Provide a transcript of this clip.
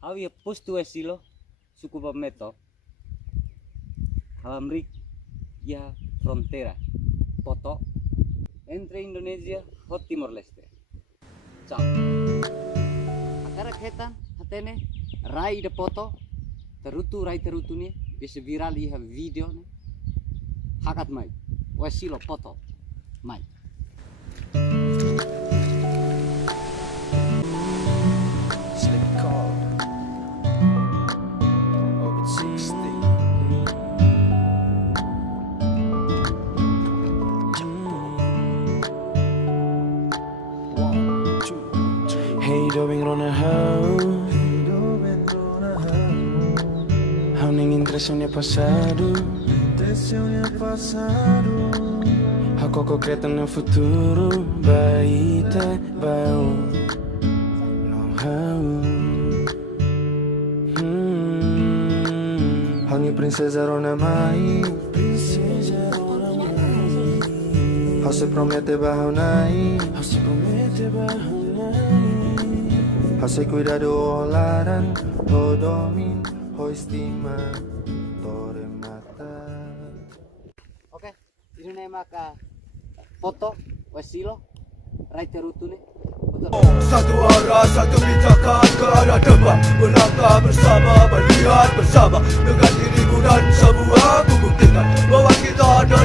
Havia posto asilo suku Pameto Halamrik ya frontera Poto entre Indonesia e Timor Leste. Ciao. Akara ketan hatene rai de poto rai terutu ni bisa viral iha video ni hakat mai wasilo poto mai. Slip call. Over 60. Hey, doing on a house. Hauning impresión pasado. Ako concreto no futuro. Baita, bao. No how. Hangi princesa Rona Mai. How se promete bajo nai. How se cuida do olaran. Ho domin, ho estima. Tore mata. Oke, ini nih maka foto wasilo rai terutu ni. Satu arah, satu pijakan ke arah depan. Melangkah bersama, melihat bersama. Dengan dirimu dan semua ku buktikan bahwa kita ada